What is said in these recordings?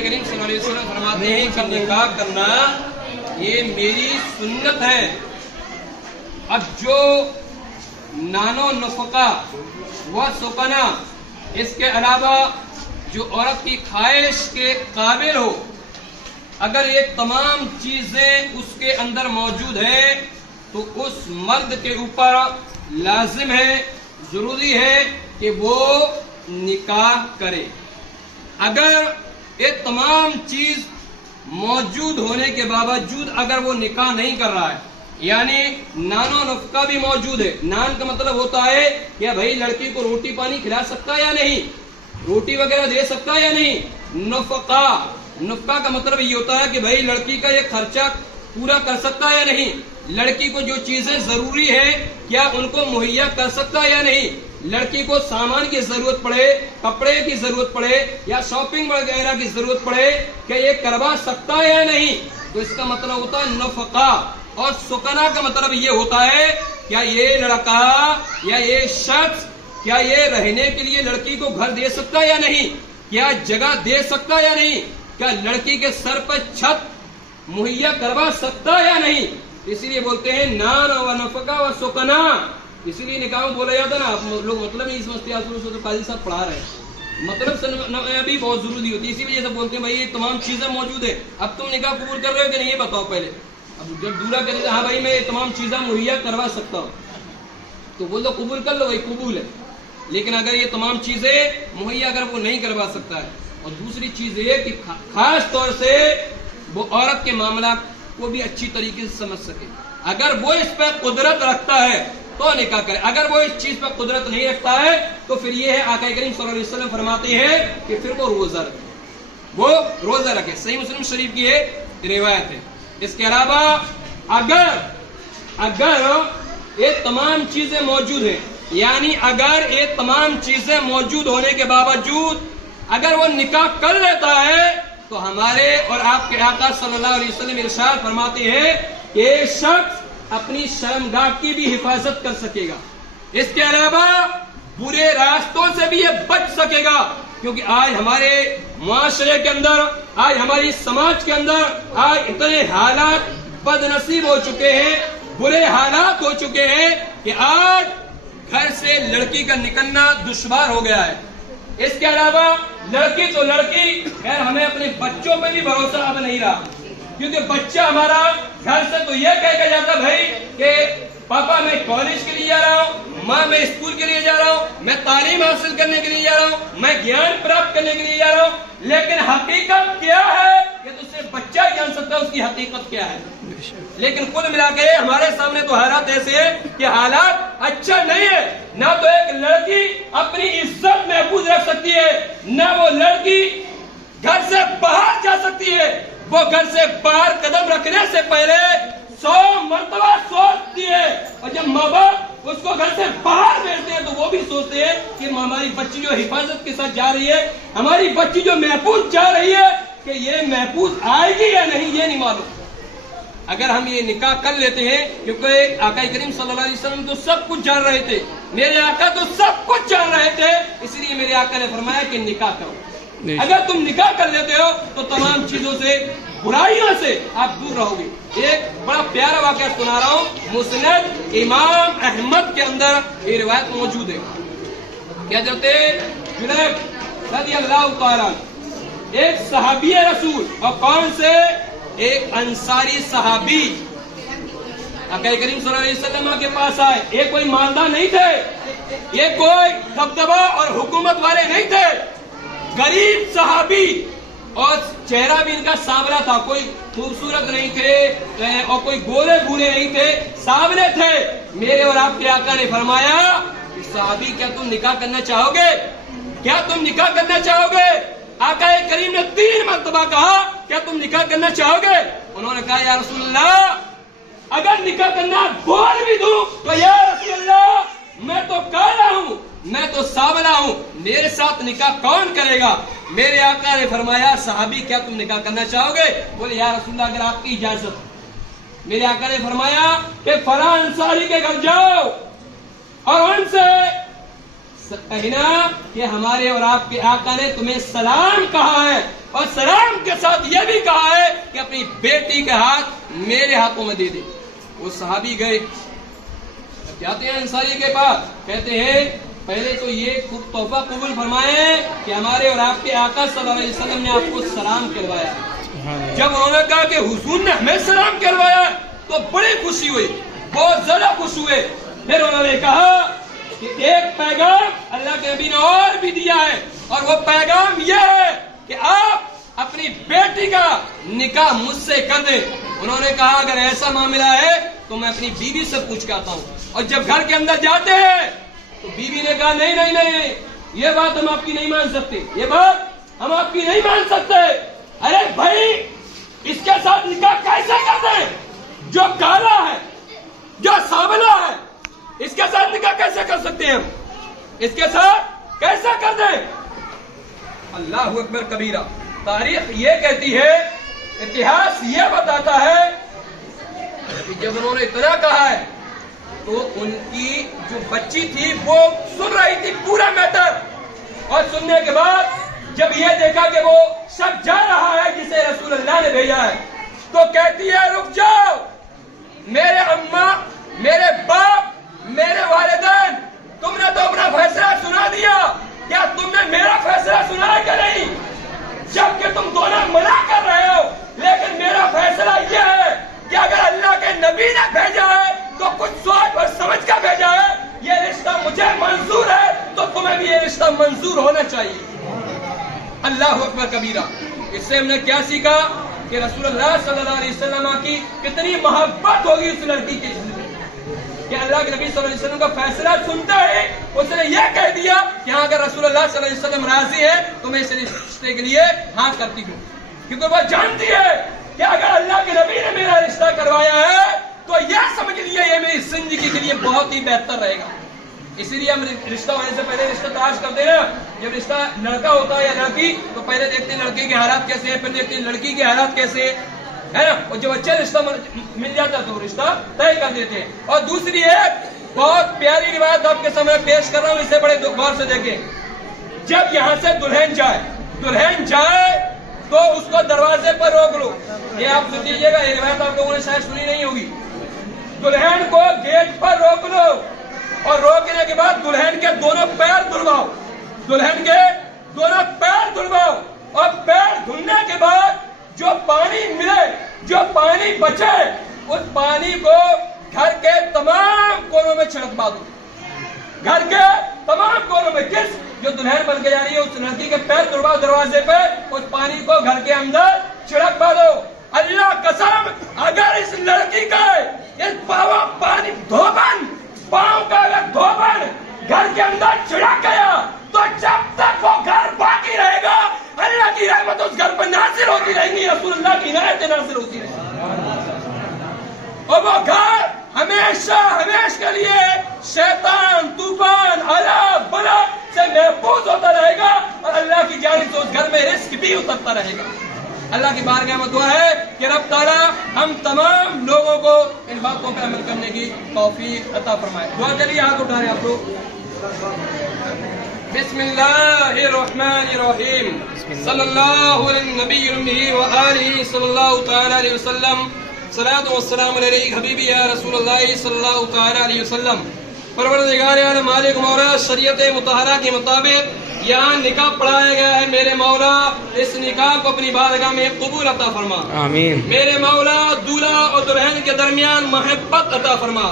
کریم صلی اللہ علیہ وسلم فرماتے ہیں کہ نکاح کرنا یہ میری سنت ہے. اب جو نانو نفقہ و سکنا اس کے علاوہ جو عورت کی خواہش کے قابل ہو، اگر یہ تمام چیزیں اس کے اندر موجود ہے تو اس مرد کے اوپر لازم ہے، ضروری ہے کہ وہ نکاح کرے. اگر یہ تمام چیز موجود ہونے کے باوجود اگر وہ نکاح نہیں کر رہا ہے، یعنی نانو نفقہ بھی موجود ہے. نان کا مطلب ہوتا ہے کہ بھائی لڑکی کو روٹی پانی کھلا سکتا ہے یا نہیں، روٹی وغیرہ دے سکتا ہے یا نہیں. نفقہ کا مطلب یہ ہوتا ہے کہ بھائی لڑکی کا یہ خرچہ پورا کر سکتا ہے یا نہیں، لڑکی کو جو چیزیں ضروری ہے کیا ان کو مہیا کر سکتا ہے یا نہیں، لڑکی کو سامان کی ضرورت پڑے، کپڑے کی ضرورت پڑے یا شاپنگ وغیرہ کی ضرورت پڑے کہ یہ کروا سکتا ہے یا نہیں. تو اس کا مطلب ہوتا ہے نفقہ. اور سکنا کا مطلب یہ ہوتا ہے کیا یہ لڑکا یا یہ شخص کیا یہ رہنے کے لیے لڑکی کو گھر دے سکتا ہے یا نہیں، کیا جگہ دے سکتا ہے یا نہیں، کیا لڑکی کے سر پر چھت مہیا کروا سکتا ہے یا نہیں. اسی لیے بولتے ہیں نان و نفقہ و سکنا. اسی لیے نکاح میں بولا جاتا ہے نا، آپ لوگ مطلب نہیں سمجھتے، آپ لوگ قاضی صاحب پڑھا رہے ہیں، مطلب بھی بہت ضروری ہوتی ہے. اسی وجہ سے بولتے ہیں بھائی یہ تمام چیزیں موجود ہیں، اب تم نکاح قبول کر رہے ہو کہ نہیں یہ بتاؤ پہلے. اب جب دولہا کہتے ہیں ہاں بھائی میں یہ تمام چیزیں مہیا کروا سکتا ہوں تو وہ لوگ قبول کر لو، بھائی قبول ہے. لیکن اگر یہ تمام چیزیں مہیا اگر وہ نہیں کروا سکتا ہے، اور دوسری چیز یہ کہ خاص طور سے وہ عورت کے معاملات کو بھی اچھی طریقے سے سمجھ سکے، اگر وہ اس پہ قدرت رکھتا ہے تو نکاح کرے. اگر وہ اس چیز پہ قدرت نہیں رکھتا ہے تو پھر یہ ہے آقا کریم صلی اللہ علیہ وسلم فرماتے ہیں کہ پھر وہ روزہ رکھے، وہ روزہ رکھے. صحیح مسلم شریف کی یہ روایت ہے. اس کے علاوہ اگر یہ تمام چیزیں موجود ہیں، یعنی اگر یہ تمام چیزیں موجود ہونے کے باوجود اگر وہ نکاح کر لیتا ہے تو ہمارے اور آپ کے آقا صلی اللہ علیہ وسلم ارشاد فرماتے ہیں کہ یہ شخص اپنی شرمگاہ کی بھی حفاظت کر سکے گا. اس کے علاوہ برے راستوں سے بھی یہ بچ سکے گا، کیونکہ آج ہمارے معاشرے کے اندر، آج ہماری سماج کے اندر آج اتنے حالات بد نصیب ہو چکے ہیں، برے حالات ہو چکے ہیں کہ آج گھر سے لڑکی کا نکلنا دشوار ہو گیا ہے. اس کے علاوہ لڑکی تو لڑکی، خیر ہمیں اپنے بچوں پہ بھی بھروسہ اب نہیں رہا، کیونکہ بچہ ہمارا گھر سے تو یہ کہہ کے جاتا بھائی کہ پاپا میں کالج کے لیے جا رہا ہوں، ماں میں اسکول کے لیے جا رہا ہوں، میں تعلیم حاصل کرنے کے لیے جا رہا ہوں، میں گیان پراپت کرنے کے لیے جا رہا ہوں. لیکن حقیقت کیا ہے یہ تو صرف بچہ ہی جان سکتا ہے اس کی حقیقت کیا ہے. لیکن کل ملا کے ہمارے سامنے تو حالات ایسے ہیں کہ حالات اچھا نہیں ہے. نہ تو ایک لڑکی اپنی عزت محفوظ رکھ سکتی ہے، نہ وہ لڑکی گھر سے باہر جا سکتی ہے. وہ گھر سے باہر قدم رکھنے سے پہلے 100 مرتبہ سوچتی ہے، اور جب ماں باپ اس کو گھر سے باہر بھیجتے ہیں تو وہ بھی سوچتے ہیں کہ ہماری بچی جو حفاظت کے ساتھ جا رہی ہے، ہماری بچی جو محفوظ جا رہی ہے کہ یہ محفوظ آئے گی یا نہیں یہ نہیں معلوم. اگر ہم یہ نکاح کر لیتے ہیں، کیونکہ آقا کریم صلی اللہ علیہ وسلم تو سب کچھ جان رہے تھے، میرے آقا تو سب کچھ جان رہے تھے، اس لیے میرے آقا نے فرمایا کہ نکاح کرو. اگر تم نکاح کر لیتے ہو تو تمام چیزوں سے، برائیوں سے آپ دور رہو گے. ایک بڑا پیارا واقعہ سنا رہا ہوں، مسند امام احمد کے اندر یہ روایت موجود ہے کہ حضرت جلیب رضی اللہ تعالیٰ ایک صحابی رسول، اور کون سے؟ ایک انصاری صحابی آقا کریم صلی اللہ علیہ وسلم کے پاس آئے. یہ کوئی مالدار نہیں تھے، یہ کوئی دبدبہ اور حکومت والے نہیں تھے، غریب صحابی، اور چہرہ بھی ان کا سانولا تھا، کوئی خوبصورت نہیں تھے اور کوئی گورے بھورے نہیں تھے، سانولے تھے. میرے اور آپ کے آقا نے فرمایا کہ صحابی کیا تم نکاح کرنا چاہو گے؟ کیا تم نکاح کرنا چاہو گے؟ آقا کریم نے 3 مرتبہ کہا کیا تم نکاح کرنا چاہو گے؟ انہوں نے کہا یا رسول اللہ اگر نکاح کرنا بول بھی دوں تو یا رسول اللہ میں تو کالا ہوں، میں تو سانولا ہوں، میرے ساتھ نکاح کون کرے گا؟ میرے آقا نے فرمایا صحابی کیا تم نکاح کرنا چاہو گے؟ بولے یا رسول اللہ اگر آپ کی اجازت. میرے آقا نے فرمایا کہ فلاں انصاری کے گھر جاؤ اور ان سے پہنا کہ ہمارے اور آپ کے آقا نے تمہیں سلام کہا ہے، اور سلام کے ساتھ یہ بھی کہا ہے کہ اپنی بیٹی کا ہاتھ میرے ہاتھوں میں دے دے۔ وہ صحابی گئے، جاتے ہیں انصاری کے پاس، کہتے ہیں پہلے تو یہ تحفہ قبول فرمائیں کہ ہمارے اور آپ کے آقا صلی اللہ علیہ وسلم نے آپ کو سلام کروایا۔ جب انہوں نے کہا کہ حضور نے ہمیں سلام کروایا تو بڑی خوشی ہوئی، بہت زیادہ خوش ہوئے۔ پھر انہوں نے کہا کہ ایک پیغام اللہ کے نبی نے اور بھی دیا ہے، اور وہ پیغام یہ ہے کہ آپ اپنی بیٹی کا نکاح مجھ سے کر دیں۔ انہوں نے کہا اگر ایسا معاملہ ہے تو میں اپنی بیوی سے پوچھ کے آتا ہوں۔ اور جب گھر کے اندر جاتے ہیں تو بیوی نے کہا نہیں نہیں نہیں، یہ بات ہم آپ کی نہیں مان سکتے، یہ بات ہم آپ کی نہیں مان سکتے۔ ارے بھائی اس کے ساتھ نکاح کیسے کر دیں جو کالا ہے، جو سانولا ہے، اس کے ساتھ نکاح کیسے کر سکتے ہیں ہم؟ اس کے ساتھ کیسے کر دیں؟ اللہ اکبر کبیرہ۔ تاریخ یہ کہتی ہے، اتہاس یہ بتاتا ہے کہ جب انہوں نے اتنا کہا ہے تو ان کی جو بچی تھی وہ سن رہی تھی پورا میٹر، اور سننے کے بعد جب یہ دیکھا کہ وہ سب جا رہا ہے جسے رسول اللہ نے بھیجا ہے تو کہتی ہے رک جاؤ، میرے اماں، میرے باپ، میرے والدین، تم نے تو اپنا فیصلہ سنا دیا، کیا تم نے میرا فیصلہ سنا ہے کہ نہیں؟ جبکہ تم دونوں منع کر رہے ہو، لیکن میرا فیصلہ یہ ہے کہ اگر اللہ کے نبی نے بھیجا ہے تو کچھ سوچ اور سمجھ کر بھیجا ہے، یہ رشتہ مجھے منظور ہے تو تمہیں بھی یہ رشتہ منظور ہونا چاہیے۔ اللہ اکبر کبیرہ۔ اس سے ہم نے کیا سیکھا کہ رسول اللہ صلی اللہ علیہ وسلم کی کتنی محبت ہوگی اس لڑکی کے کہ اللہ کے نبی صلی اللہ علیہ وسلم کا فیصلہ سنتا ہے، اس نے یہ کہہ دیا کہ ہاں اگر رسول اللہ صلی اللہ علیہ وسلم راضی ہے تو میں اس رشتے کے لیے ہاں کرتی ہوں، کیونکہ وہ جانتی ہے کہ اگر اللہ کے نبی نے میرا رشتہ کروایا ہے تو یہ سمجھ لیے یہ میری زندگی کے لیے بہت ہی بہتر رہے گا۔ اسی لیے ہم رشتہ ہونے سے پہلے رشتہ تلاش کرتے ہیں۔ جب رشتہ لڑکا ہوتا ہے یا لڑکی تو پہلے دیکھتے ہیں لڑکے کے حالات کیسے ہیں، پھر دیکھتے ہیں لڑکی کے حالات کیسے ہے نا، اور جب اچھا رشتہ مل جاتا ہے تو رشتہ طے کر دیتے ہیں۔ اور دوسری ایک بہت پیاری روایت آپ کے سامنے پیش کر رہا ہوں، اسے بڑے غور سے دیکھیں۔ جب یہاں سے دلہن جائے تو اس کو دروازے پر روک لو۔ یہ آپ سن لیجیے گا، یہ روایت آپ لوگوں نے شاید سنی نہیں ہوگی۔ دلہن کو گیٹ پر روک لو، اور روکنے کے بعد دلہن کے دونوں پیر دھلواؤ، دلہن کے دونوں پیر دھلواؤ، اور پیر دھلنے کے بعد جو پانی ملے، جو پانی بچے، اس پانی کو گھر کے تمام کونوں میں چھڑکوا دو۔ گھر کے تمام کونوں میں، کس جو دلہن بن کے جا رہی ہے اس لڑکی کے پیر دھلواؤ دروازے پہ، اس پانی کو گھر کے اندر چھڑکوا دو۔ اللہ قسم اگر اس لڑکی کا اس پانی پاؤں کا اگر دھوبن گھر کے اندر چھڑک گیا تو جب تک وہ گھر باقی رہے گا اللہ کی رحمت اس گھر پر نازل ہوتی رہیں گی، رسول اللہ کی عنایتیں نازل ہوتی رہیں گی، اور وہ گھر ہمیشہ کے لیے شیطان، طوفان، آلا بلا سے محفوظ ہوتا رہے گا، اور اللہ کی جانب سے اس گھر میں رزق بھی اترتا رہے گا۔ اللہ کی بارگاہ میں دعا ہے کہ رب تعالیٰ ہم تمام لوگوں کو ان باتوں پر عمل کرنے کی توفیق عطا فرمائے۔ دعا کے لیے ہاتھ اٹھا رہے ہیں آپ لوگ۔ بسم اللہ الرحمن الرحیم، صلی اللہ علیہ نبی المی وآلہ صلی اللہ تعالی علیہ وسلم، صلاۃ والسلام علیہ حبیبی یا رسول اللہ صلی اللہ تعالی علیہ وسلم۔ پروردگار عالم مالک مولا، شریعت مطہرہ کے مطابق یہاں نکاح پڑھایا گیا ہے، میرے مولا اس نکاح کو اپنی بارگاہ میں قبول عطا فرما۔ آمین۔ میرے مولا دولہا اور دلہن کے درمیان محبت عطا فرما۔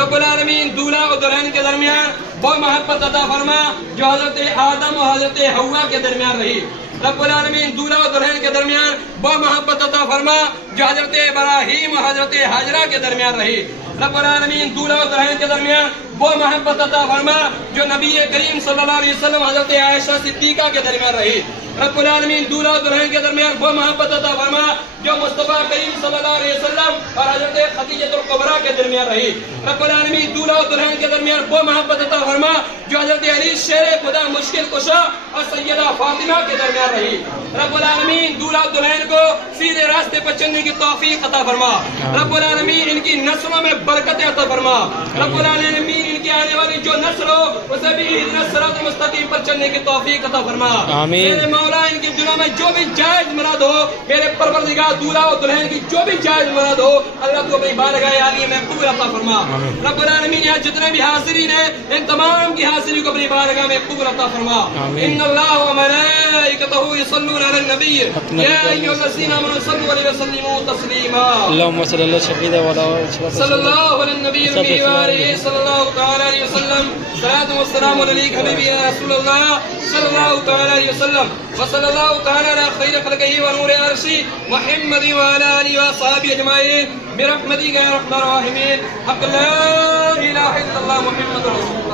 رب العالمین دولہا اور دلہن کے درمیان وہ محبت عطا فرما جو حضرت آدم اور حضرت حوا کے درمیان رہی۔ رب العالمین دولہا اور دلہن کے درمیان وہ محبت عطا فرما جو حضرت ابراہیم اور حضرت حاجرہ کے درمیان رہی۔ رب العالمین دولہا اور دلہن کے درمیان وہ محبت عطا فرما جو نبی کریم صلی اللہ علیہ وسلم حضرت عائشہ صدیقہ کے درمیان رہی۔ رب العالمین دولہا اور دلہن کے درمیان وہ محبت عطا فرما جو مصطفیٰ کریم صلی اللہ علیہ وسلم اور حضرت خدیجہ الکبریٰ کے درمیان رہی۔ رب العالمین دولہا اور دلہن کے درمیان وہ محبت عطا فرما جو حضرت علی شیر خدا مشکل کشا اور سیدہ فاطمہ کے درمیان رہی۔ رب العالمین العالمین دولہا دلہن کو سیدھے راستے پر چلنے کی توفیق عطا فرما. رب العالمین ان کی نسلوں میں برکت عطا فرما. رب العالمین ان کی آنے والی جو نسل ہو اسے بھی اہدنا الصراط المستقیم پر چلنے کی توفیق عطا فرما. میرے مولا ان کے دلوں میں جو بھی جائز مراد ہو میرے پروردگار دولہا و دلہن کی جو بھی جائز مراد ہو اللہ تو اپنی بارگاہ عالیہ میں قبول عطا فرما. رب العالمین یہاں جتنے بھی حاضرین ہیں ان تمام کی حاضری کو اپنی بارگاہ میں قبول عطا فرما. ان اللہ و ملائکتہ یصلون علی النبی یا ایھا الذین آمنوا صلوا علیہ وسلموا تسلیما. اللهم صل على سيدنا وعلى صلی اللہ علی النبی الامی وآلہ صلی اللہ تعالی علیہ وسلم. صلاۃ و سلام علیک حبیبی یا رسول اللہ صلی اللہ تعالی علیہ وسلم. وصلی اللہ تعالی علی خیر خلقہ ونور عرشہ محمد وعلی آلہ وصحبہ اجمعین برحمتک یا ارحم الراحمین. حق لا الہ الا اللہ محمد رسول